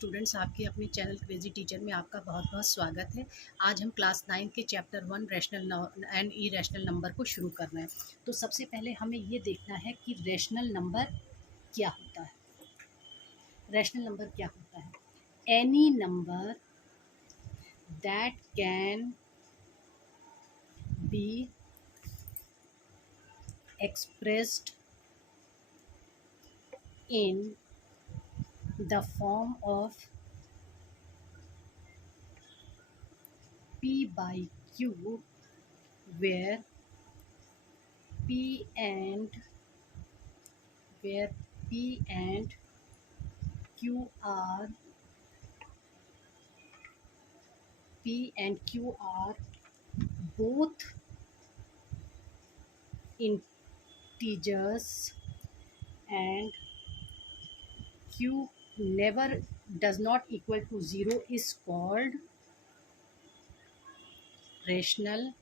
Students, आपके अपने channel crazy teacher में आपका बहुत बहुत स्वागत है। आज हम क्लास 9 के chapter 1 rational and irrational number को शुरू कर रहे हैं। तो सबसे पहले हमें ये देखना है कि रैशनल नंबर क्या होता है। रैशनल नंबर क्या होता है? Any number that can be expressed in the form of P by Q, where P and Q are both integers and Q never does not equal to 0 is called rational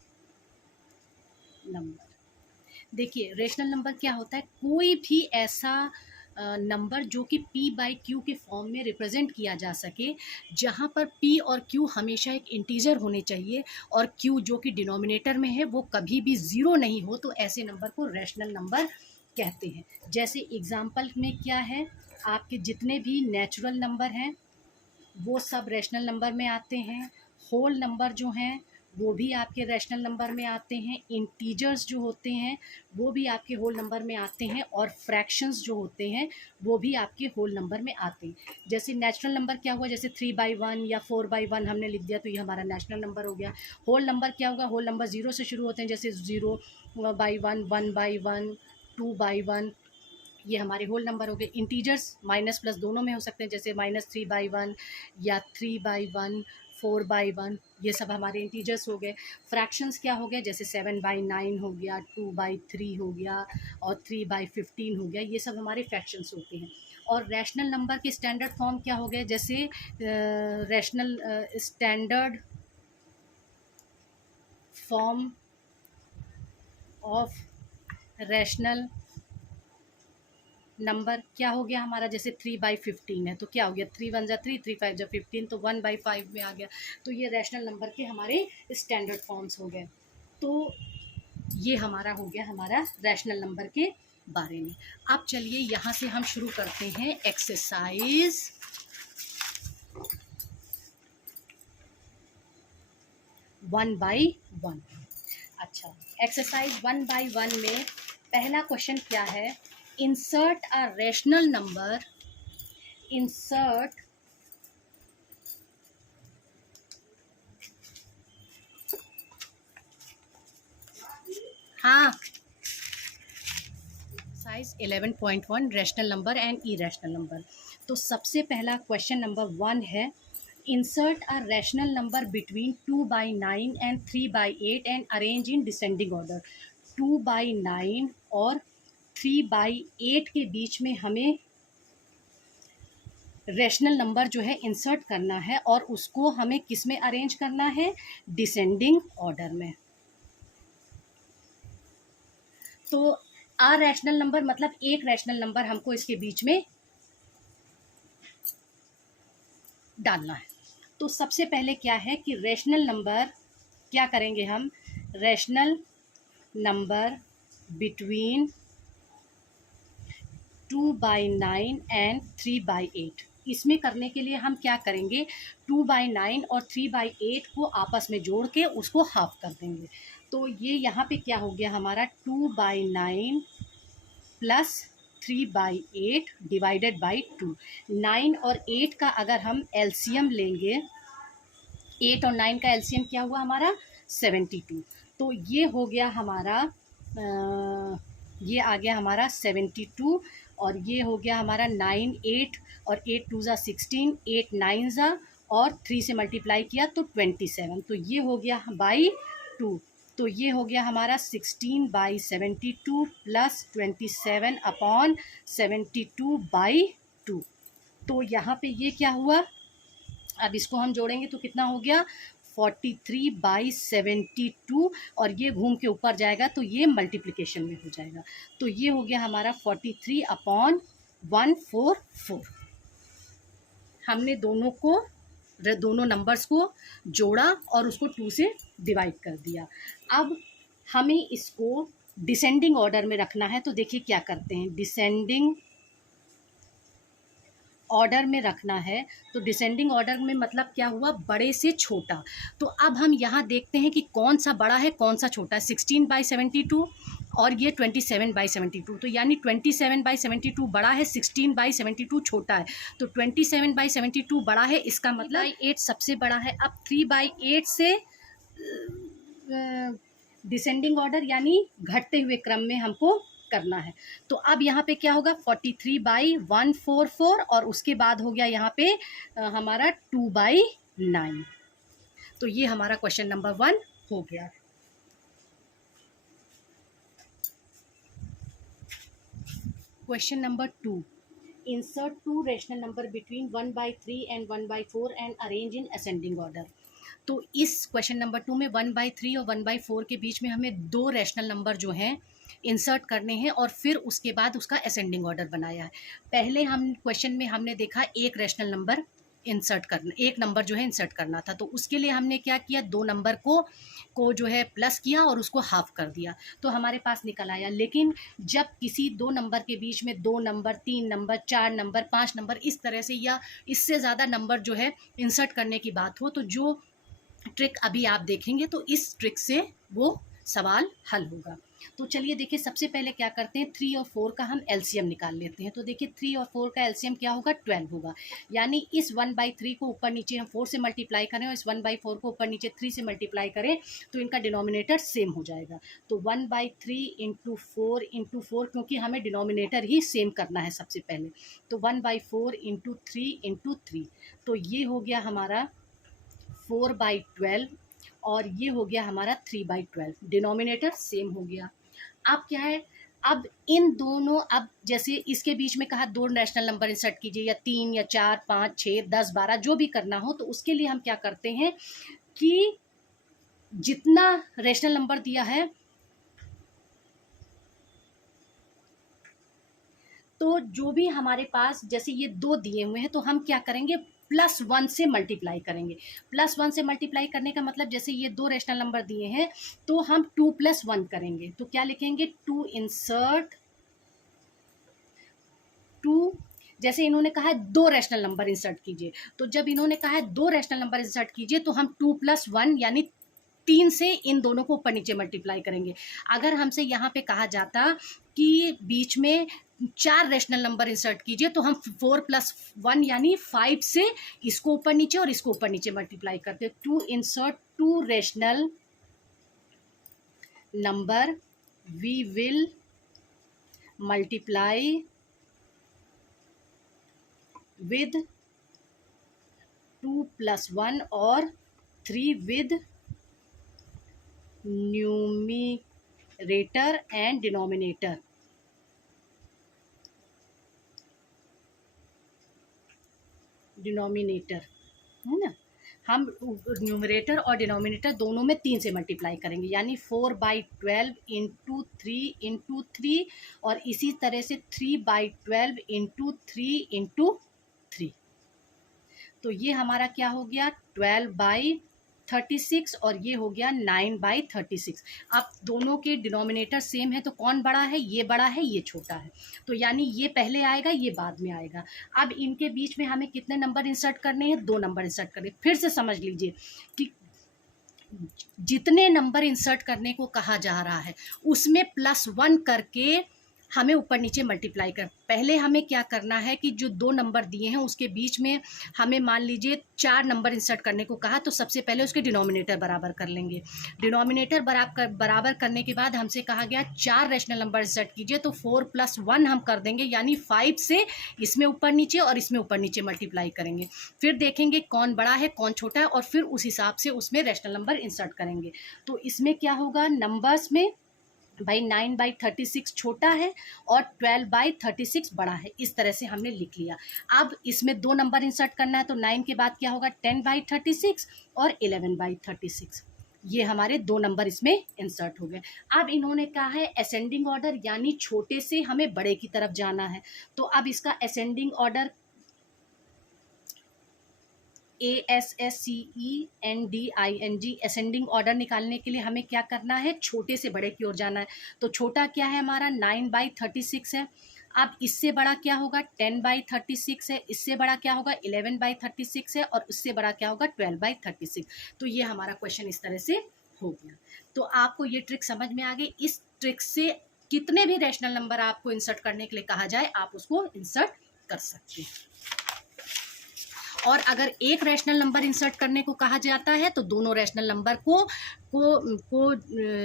number. देखिए, rational number क्या होता है? कोई भी ऐसा number जो कि P by Q के फॉर्म में रिप्रेजेंट किया जा सके, जहाँ पर P और Q हमेशा एक इंटीजर होने चाहिए और Q जो कि डिनोमिनेटर में है वो कभी भी ज़ीरो नहीं हो, तो ऐसे नंबर को रेशनल नंबर कहते हैं। जैसे एग्जाम्पल में क्या है, आपके जितने भी नेचुरल नंबर हैं वो सब रेशनल नंबर में आते हैं। होल नंबर जो हैं वो भी आपके रैशनल नंबर में आते हैं। इंटीजर्स जो होते हैं वो भी आपके होल नंबर में आते हैं और फ्रैक्शंस जो होते हैं वो भी आपके होल नंबर में आते हैं। जैसे नेचुरल नंबर क्या हुआ, जैसे 3/1 या 4/1 हमने लिख दिया तो ये हमारा नेचुरल नंबर हो गया। होल नंबर क्या होगा? होल नंबर 0 से शुरू होते हैं, जैसे 0/1, 1/1, 2/1, ये हमारे होल नंबर हो गए। इंटीजर्स माइनस प्लस दोनों में हो सकते हैं, जैसे -3/1 या 3/1, 4/1, ये सब हमारे इंटीजर्स हो गए। फ्रैक्शंस क्या हो गए? जैसे 7/9 हो गया, 2/3 हो गया और 3/15 हो गया, ये सब हमारे फ्रैक्शंस होते हैं। और रैशनल नंबर के स्टैंडर्ड फॉर्म क्या हो गए? जैसे rational standard form of rational number क्या हो गया हमारा? जैसे 3/15 है तो क्या हो गया? 3 1 जा 3, 3 5 जा 15, तो 1/5 में आ गया। तो ये रैशनल नंबर के हमारे स्टैंडर्ड फॉर्म्स हो गए। तो ये हमारा हो गया हमारा रैशनल नंबर के बारे में। अब चलिए यहाँ से हम शुरू करते हैं एक्सरसाइज 1/1। अच्छा, एक्सरसाइज 1/1 में पहला क्वेश्चन क्या है? Insert a rational number, insert हाँ size 11.1 rational number and irrational number. तो सबसे पहला क्वेश्चन नंबर 1 है, insert a rational number between 2/9 and 3/8 and arrange in descending order. 2/9 और 3/8 के बीच में हमें रैशनल नंबर जो है इंसर्ट करना है और उसको हमें किस में अरेंज करना है? डिसेंडिंग ऑर्डर में। तो आ रैशनल नंबर मतलब एक रैशनल नंबर हमको इसके बीच में डालना है। तो सबसे पहले क्या है कि रैशनल नंबर क्या करेंगे हम? रैशनल नंबर बिटवीन 2/9 एंड 3/8, इसमें करने के लिए हम क्या करेंगे? 2/9 और 3/8 को आपस में जोड़ के उसको हाफ कर देंगे। तो ये यहाँ पे क्या हो गया हमारा? 2/9 प्लस 3/8 डिवाइडेड बाई 2। 9 और 8 का अगर हम एलसीएम लेंगे, 8 और 9 का एलसीएम क्या हुआ हमारा? 72। तो ये हो गया हमारा ये आ गया हमारा 72 और ये हो गया हमारा 9 8 और 8 2 ज़ा 16, 8 9 ज़ा और 3 से मल्टीप्लाई किया तो 27। तो ये हो गया बाई 2। तो ये हो गया हमारा 16/72 प्लस 27/72/2। तो यहाँ पे ये क्या हुआ? अब इसको हम जोड़ेंगे तो कितना हो गया? 43/72 और ये घूम के ऊपर जाएगा तो ये मल्टीप्लिकेशन में हो जाएगा। तो ये हो गया हमारा 43/144। हमने दोनों नंबर्स को जोड़ा और उसको 2 से डिवाइड कर दिया। अब हमें इसको डिसेंडिंग ऑर्डर में रखना है, तो देखिए क्या करते हैं, डिसेंडिंग ऑर्डर में रखना है। तो डिसेंडिंग ऑर्डर में मतलब क्या हुआ, बड़े से छोटा। तो अब हम यहाँ देखते हैं कि कौन सा बड़ा है कौन सा छोटा है। 16/72 और ये 27/72, तो यानी 27/72 बड़ा है, 16/72 छोटा है। तो 27/72 बड़ा है, इसका मतलब 8 सबसे बड़ा है। अब 3/8 से डिसेंडिंग ऑर्डर यानी घटते हुए क्रम में हमको करना है। तो अब यहाँ पे क्या होगा, 43/144 और उसके बाद हो गया यहाँ पे हमारा 2/9। तो ये हमारा क्वेश्चन नंबर 1 हो गया। Question number 2, insert 2 rational number between 1/3 and 1/4 and arrange in ascending order। तो इस क्वेश्चन नंबर 2 में 1/3 और 1/4 के बीच में हमें 2 रैशनल नंबर जो हैं इंसर्ट करने हैं और फिर उसके बाद उसका असेंडिंग ऑर्डर बनाया है। पहले हम क्वेश्चन में हमने देखा एक रैशनल नंबर इंसर्ट करना, एक नंबर जो है इंसर्ट करना था। तो उसके लिए हमने क्या किया, 2 नंबर को जो है प्लस किया और उसको हाफ कर दिया, तो हमारे पास निकल आया। लेकिन जब किसी 2 नंबर के बीच में 2 नंबर, 3 नंबर, 4 नंबर, 5 नंबर इस तरह से या इससे ज़्यादा नंबर जो है इंसर्ट करने की बात हो, तो जो ट्रिक अभी आप देखेंगे तो इस ट्रिक से वो सवाल हल होगा। तो चलिए देखिए, सबसे पहले क्या करते हैं, 3 और 4 का हम एलसीएम निकाल लेते हैं। तो देखिए 3 और 4 का एलसीएम क्या होगा, 12 होगा। यानी इस 1/3 को ऊपर नीचे हम 4 से मल्टीप्लाई करें और इस 1/4 को ऊपर नीचे 3 से मल्टीप्लाई करें तो इनका डिनोमिनेटर सेम हो जाएगा। तो 1/3 इंटू 4 क्योंकि हमें डिनोमिनेटर ही सेम करना है सबसे पहले, तो 1/4 इंटू 3 तो ये हो गया हमारा 4/12 और ये हो गया हमारा 3/12। डिनोमिनेटर सेम हो गया। अब क्या है, अब इन दोनों, अब जैसे इसके बीच में कहा 2 रैशनल नंबर इंसर्ट कीजिए, या 3 या 4 5 6 10 12 जो भी करना हो, तो उसके लिए हम क्या करते हैं कि जितना रैशनल नंबर दिया है तो जो भी हमारे पास, जैसे ये 2 दिए हुए हैं तो हम क्या करेंगे, +1 से मल्टीप्लाई करेंगे। +1 से मल्टीप्लाई करने का मतलब, जैसे ये 2 रैशनल नंबर दिए हैं तो हम 2 + 1 करेंगे। तो क्या लिखेंगे, 2 इंसर्ट 2। जैसे इन्होंने कहा है 2 रैशनल नंबर इंसर्ट कीजिए, तो जब इन्होंने कहा है 2 रैशनल नंबर इंसर्ट कीजिए तो हम 2 + 1 यानी 3 से इन दोनों को ऊपर नीचे मल्टीप्लाई करेंगे। अगर हमसे यहाँ पे कहा जाता कि बीच में 4 रैशनल नंबर इंसर्ट कीजिए, तो हम 4 + 1 यानी 5 से इसको ऊपर नीचे और इसको ऊपर नीचे मल्टीप्लाई करते। 2 insert 2 rational number, we will multiply with 2 + 1 और 3 with न्यूमिरेटर एंड डिनोमिनेटर। है ना, हम न्यूमरेटर और डिनोमिनेटर दोनों में 3 से मल्टीप्लाई करेंगे, यानी 4/12 इंटू 3 इंटू 3 और इसी तरह से 3/12 इंटू 3 इंटू 3। तो ये हमारा क्या हो गया, 12/36 और ये हो गया 9/36। अब दोनों के डिनोमिनेटर सेम है तो कौन बड़ा है, ये बड़ा है ये छोटा है, तो यानी ये पहले आएगा ये बाद में आएगा। अब इनके बीच में हमें कितने नंबर इंसर्ट करने हैं, 2 नंबर इंसर्ट करने। फिर से समझ लीजिए कि जितने नंबर इंसर्ट करने को कहा जा रहा है उसमें +1 करके हमें ऊपर नीचे मल्टीप्लाई कर। पहले हमें क्या करना है कि जो 2 नंबर दिए हैं उसके बीच में हमें मान लीजिए 4 नंबर इंसर्ट करने को कहा, तो सबसे पहले उसके डिनोमिनेटर बराबर कर लेंगे। डिनोमिनेटर बराबर करने के बाद हमसे कहा गया 4 रैशनल नंबर इंसर्ट कीजिए, तो 4 + 1 हम कर देंगे, यानी 5 से इसमें ऊपर नीचे और इसमें ऊपर नीचे मल्टीप्लाई करेंगे। फिर देखेंगे कौन बड़ा है कौन छोटा है और फिर उस हिसाब से उसमें रैशनल नंबर इंसर्ट करेंगे। तो इसमें क्या होगा, नंबर्स में भाई 9/36 छोटा है और 12/36 बड़ा है, इस तरह से हमने लिख लिया। अब इसमें 2 नंबर इंसर्ट करना है, तो 9 के बाद क्या होगा, 10/36 और 11/36। ये हमारे 2 नंबर इसमें इंसर्ट हो गए। अब इन्होंने कहा है असेंडिंग ऑर्डर, यानी छोटे से हमें बड़े की तरफ जाना है। तो अब इसका ascending order ASSCENDING, ascending order निकालने के लिए हमें क्या करना है, छोटे से बड़े की ओर जाना है। तो छोटा क्या है हमारा 9/36 है। अब इससे बड़ा क्या होगा 10/36 है, इससे बड़ा क्या होगा 11/36 है, और उससे बड़ा क्या होगा 12/36। तो ये हमारा क्वेश्चन इस तरह से हो गया। तो आपको ये ट्रिक समझ में आ गई। इस ट्रिक से कितने भी रैशनल नंबर आपको इंसर्ट करने के लिए कहा जाए आप उसको इंसर्ट कर सकते हैं। और अगर एक रैशनल नंबर इंसर्ट करने को कहा जाता है तो दोनों रैशनल नंबर को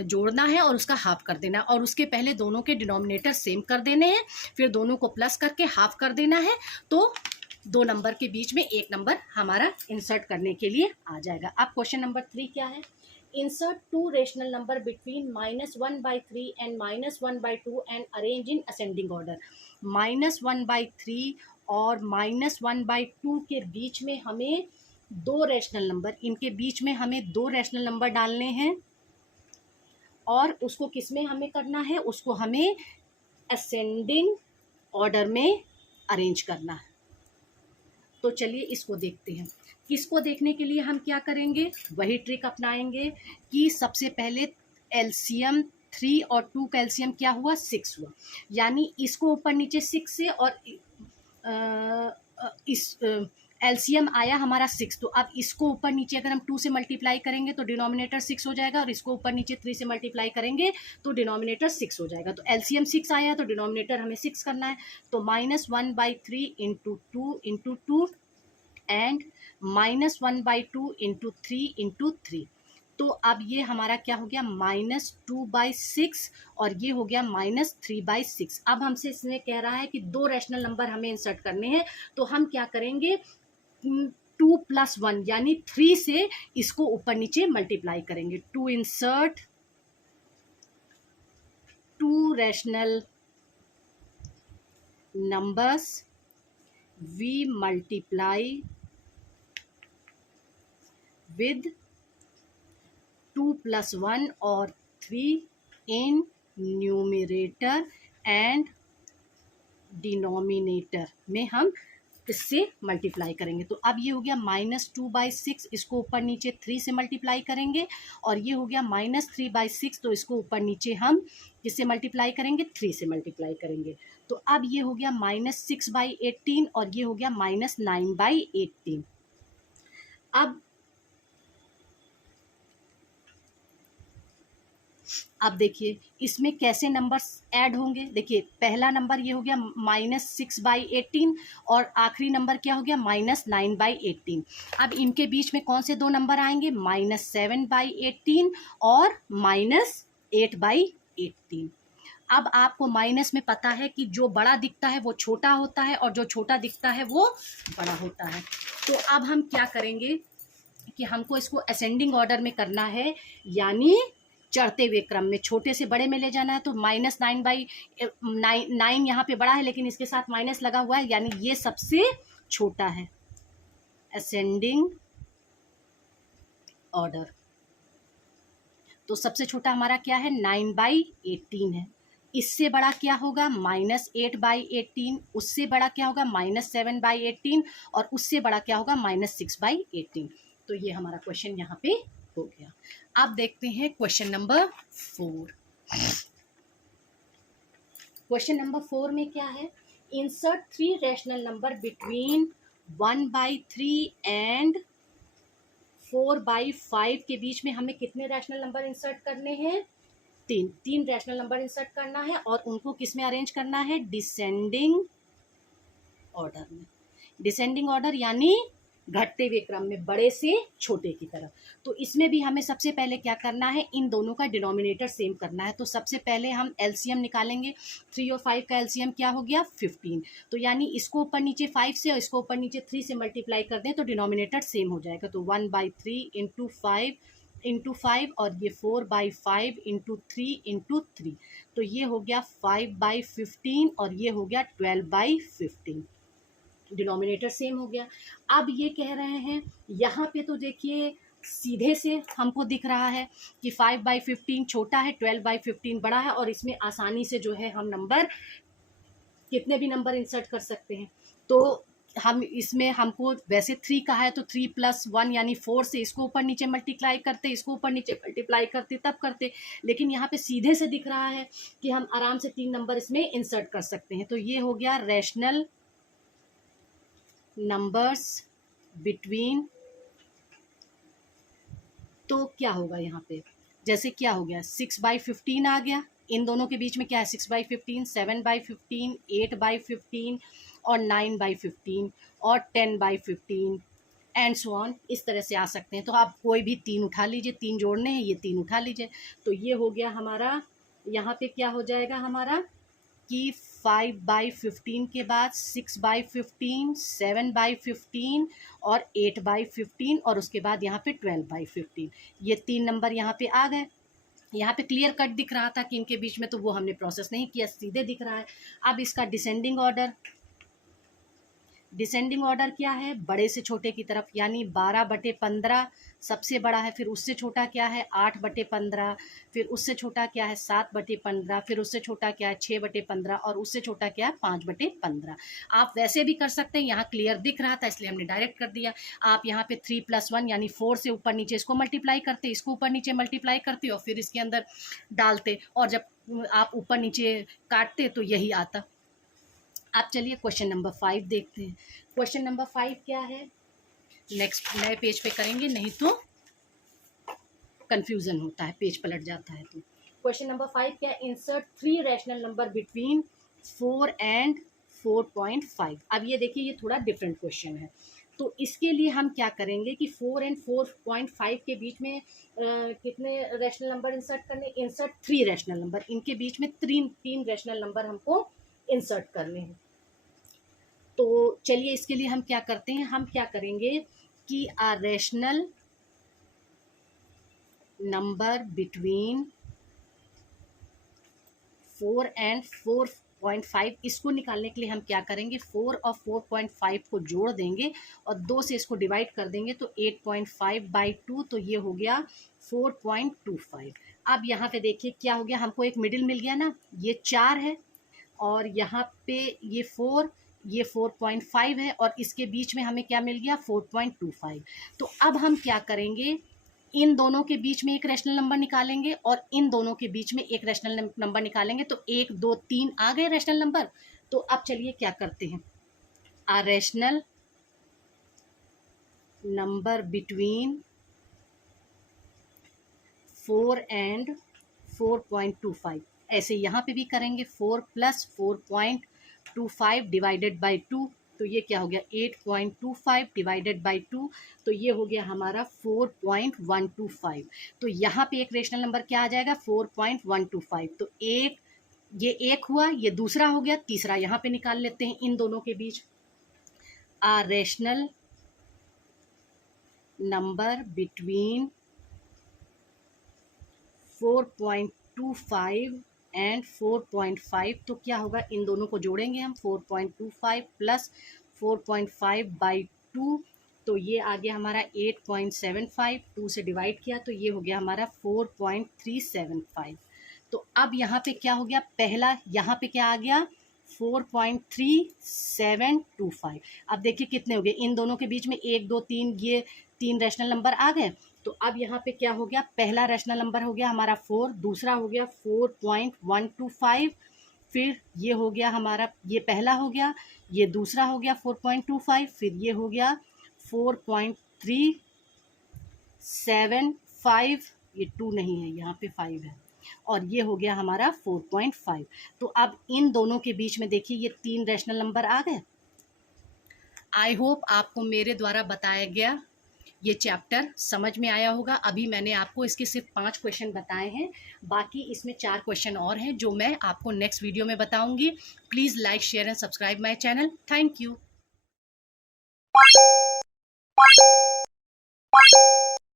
जोड़ना है और उसका हाफ कर देना, और उसके पहले दोनों के डिनोमिनेटर सेम कर देने हैं, फिर दोनों को प्लस करके हाफ कर देना है, तो दो नंबर के बीच में एक नंबर हमारा इंसर्ट करने के लिए आ जाएगा। अब क्वेश्चन नंबर 3 क्या है, insert two rational number between -1/3 and -1/2 and arrange in ascending order। -1/3 और -1/2 के बीच में हमें दो रैशनल नंबर, इनके बीच में हमें दो रैशनल नंबर डालने हैं, और उसको किस में हमें करना है, उसको हमें असेंडिंग ऑर्डर में अरेंज करना है। तो चलिए इसको देखते हैं। इसको देखने के लिए हम क्या करेंगे, वही ट्रिक अपनाएंगे कि सबसे पहले एलसीएम 3 और 2 का एलसीएम क्या हुआ 6 हुआ, यानी इसको ऊपर नीचे 6 से, और इस एलसीएम आया हमारा 6, तो अब इसको ऊपर नीचे अगर हम 2 से मल्टीप्लाई करेंगे तो डिनोमिनेटर 6 हो जाएगा, और इसको ऊपर नीचे 3 से मल्टीप्लाई करेंगे तो डिनोमिनेटर 6 हो जाएगा। तो एलसीएम 6 आया तो डिनोमिनेटर हमें 6 करना है, तो -1/3 into 2 into 2 and -1/2 into 3 into 3। तो अब ये हमारा क्या हो गया -2/6, और ये हो गया -3/6। अब हमसे इसमें कह रहा है कि दो रैशनल नंबर हमें इंसर्ट करने हैं, तो हम क्या करेंगे 2 + 1 यानी 3 से इसको ऊपर नीचे मल्टीप्लाई करेंगे। Two insert two rational numbers we multiply with 2 + 1 और 3 in न्यूमरेटर एंड डिनोमिनेटर में हम इससे मल्टीप्लाई करेंगे। तो अब ये हो गया -2/6, इसको ऊपर नीचे 3 से मल्टीप्लाई करेंगे, और ये हो गया -3/6, तो इसको ऊपर नीचे हम किससे मल्टीप्लाई करेंगे 3 से मल्टीप्लाई करेंगे। तो अब ये हो गया -6/18, और ये हो गया -9/18। अब देखिए इसमें कैसे नंबर्स ऐड होंगे। देखिए पहला नंबर ये हो गया -6/18, और आखिरी नंबर क्या हो गया -9/18। अब इनके बीच में कौन से दो नंबर आएंगे -7/18 और -8/18। अब आपको माइनस में पता है कि जो बड़ा दिखता है वो छोटा होता है, और जो छोटा दिखता है वो बड़ा होता है। तो अब हम क्या करेंगे कि हमको इसको असेंडिंग ऑर्डर में करना है, यानी चढ़ते हुए क्रम में छोटे से बड़े में ले जाना है। तो -9/9 यहाँ पे बड़ा है, लेकिन इसके साथ माइनस लगा हुआ है, यानी ये सबसे छोटा है असेंडिंग ऑर्डर। तो सबसे छोटा हमारा क्या है 9/18 है। इससे बड़ा क्या होगा -8/18, उससे बड़ा क्या होगा -7/18, और उससे बड़ा क्या होगा -6/18। तो ये हमारा क्वेश्चन यहाँ पे हो गया। अब देखते हैं क्वेश्चन नंबर 4। क्वेश्चन नंबर 4 में क्या है, insert 3 rational number between 1/3 and 4/5 के बीच में हमें कितने रैशनल नंबर इंसर्ट करने हैं, तीन रैशनल नंबर इंसर्ट करना है, और उनको किस में अरेंज करना है डिसेंडिंग ऑर्डर में। डिसेंडिंग ऑर्डर यानी घटते हुए क्रम में, बड़े से छोटे की तरफ। तो इसमें भी हमें सबसे पहले क्या करना है, इन दोनों का डिनोमिनेटर सेम करना है। तो सबसे पहले हम एलसीएम निकालेंगे। 3 और 5 का एलसीएम क्या हो गया 15। तो यानी इसको ऊपर नीचे 5 से और इसको ऊपर नीचे 3 से मल्टीप्लाई कर दें तो डिनोमिनेटर सेम हो जाएगा। तो 1/3 इंटू 5 और ये 4/5 इंटू 3 इंटू 3। तो ये हो गया 5/15 और ये हो गया 12/15। डिनोमिनेटर सेम हो गया। अब ये कह रहे हैं यहाँ पे, तो देखिए सीधे से हमको दिख रहा है कि 5/15 छोटा है, 12/15 बड़ा है, और इसमें आसानी से जो है हम नंबर कितने भी नंबर इंसर्ट कर सकते हैं। तो हम इसमें हमको वैसे 3 का है तो 3 + 1 यानी 4 से इसको ऊपर नीचे मल्टीप्लाई करते, इसको ऊपर नीचे मल्टीप्लाई करते तब करते, लेकिन यहाँ पे सीधे से दिख रहा है कि हम आराम से 3 नंबर इसमें इंसर्ट कर सकते हैं। तो ये हो गया रैशनल नंबर्स बिटवीन। तो क्या होगा यहाँ पे, जैसे क्या हो गया 6/15 आ गया, इन दोनों के बीच में क्या है 6/15, 7/15, 8/15 और 9/15 और 10/15 एंड सो ऑन, इस तरह से आ सकते हैं। तो आप कोई भी 3 उठा लीजिए, 3 जोड़ने हैं, ये 3 उठा लीजिए। तो ये हो गया हमारा, यहाँ पे क्या हो जाएगा हमारा कि 5/15 के बाद 6/15, 7/15 और 8/15 और उसके बाद यहाँ पे 12/15, ये 3 नंबर यहाँ पे आ गए। यहाँ पे क्लियर कट दिख रहा था कि इनके बीच में, तो वो हमने प्रोसेस नहीं किया, सीधे दिख रहा है। अब इसका डिसेंडिंग ऑर्डर, डिसेंडिंग ऑर्डर क्या है, बड़े से छोटे की तरफ, यानी 12/15 सबसे बड़ा है, फिर उससे छोटा क्या है 8/15, फिर उससे छोटा क्या है 7/15, फिर उससे छोटा क्या है 6/15 और उससे छोटा क्या है 5/15। आप वैसे भी कर सकते हैं, यहाँ क्लियर दिख रहा था इसलिए हमने डायरेक्ट कर दिया। आप यहाँ पे 3 + 1 यानी 4 से ऊपर नीचे इसको मल्टीप्लाई करते, इसको ऊपर नीचे मल्टीप्लाई करते और फिर इसके अंदर डालते, और जब आप ऊपर नीचे काटते तो यही आता। आप चलिए क्वेश्चन नंबर 5 देखते हैं। क्वेश्चन नंबर 5 क्या है, नेक्स्ट नए पेज पे करेंगे, नहीं तो कंफ्यूजन होता है, पेज पलट जाता है। तो क्वेश्चन नंबर 5 क्या है, insert 3 rational number between 4 and 4.5। अब ये देखिए, ये थोड़ा डिफरेंट क्वेश्चन है। तो इसके लिए हम क्या करेंगे कि 4 एंड 4.5 के बीच में कितने रैशनल नंबर इंसर्ट करने, इंसर्ट 3 रैशनल नंबर, इनके बीच में तीन रैशनल नंबर हमको इंसर्ट करने हैं। तो चलिए इसके लिए हम क्या करते हैं, हम क्या करेंगे कि आ रैशनल नंबर बिटवीन 4 एंड 4.5, इसको निकालने के लिए हम क्या करेंगे, 4 और 4.5 को जोड़ देंगे और 2 से इसको डिवाइड कर देंगे, तो 8.5/2, तो ये हो गया 4.25। अब यहाँ पे देखिए क्या हो गया, हमको एक मिडिल मिल गया ना, ये 4 है और यहाँ पे ये 4, ये 4.5 है और इसके बीच में हमें क्या मिल गया 4.25। तो अब हम क्या करेंगे, इन दोनों के बीच में एक रैशनल नंबर निकालेंगे और इन दोनों के बीच में एक रैशनल नंबर निकालेंगे, तो 1 2 3 आ गए रैशनल नंबर। तो अब चलिए क्या करते हैं, आ रैशनल नंबर बिटवीन 4 एंड 4.25, ऐसे यहाँ पे भी करेंगे, 4 + 4.25 डिवाइडेड बाई 2, तो ये क्या हो गया 8.25 डिवाइडेड बाई 2, तो ये हो गया हमारा 4.125। तो यहाँ पे एक रेशनल नंबर क्या आ जाएगा 4.125। तो एक, ये एक हुआ, ये दूसरा हो गया, तीसरा यहाँ पे निकाल लेते हैं इन दोनों के बीच। A rational number between 4.25 and 4.5, तो क्या होगा, इन दोनों को जोड़ेंगे हम, 4.25 + 4.5/2, तो ये आ गया हमारा 8.75, 2 से डिवाइड किया तो ये हो गया हमारा 4.375। तो अब यहाँ पे क्या हो गया, पहला यहाँ पे क्या आ गया 4.3725। अब देखिए कितने हो गए, इन दोनों के बीच में 1 2 3, ये 3 रैशनल नंबर आ गए। तो अब यहाँ पे क्या हो गया, पहला रैशनल नंबर हो गया हमारा 4, दूसरा हो गया 4.125, फिर ये हो गया हमारा, ये पहला हो गया, ये दूसरा हो गया 4.25, फिर ये हो गया 4.375, ये 2 नहीं है यहाँ पे 5 है, और ये हो गया हमारा 4.5। तो अब इन दोनों के बीच में देखिए ये 3 रैशनल नंबर आ गए। आई होप आपको मेरे द्वारा बताया गया ये चैप्टर समझ में आया होगा। अभी मैंने आपको इसके सिर्फ 5 क्वेश्चन बताए हैं, बाकी इसमें 4 क्वेश्चन और हैं जो मैं आपको नेक्स्ट वीडियो में बताऊंगी। Please like, share and subscribe my channel. Thank you.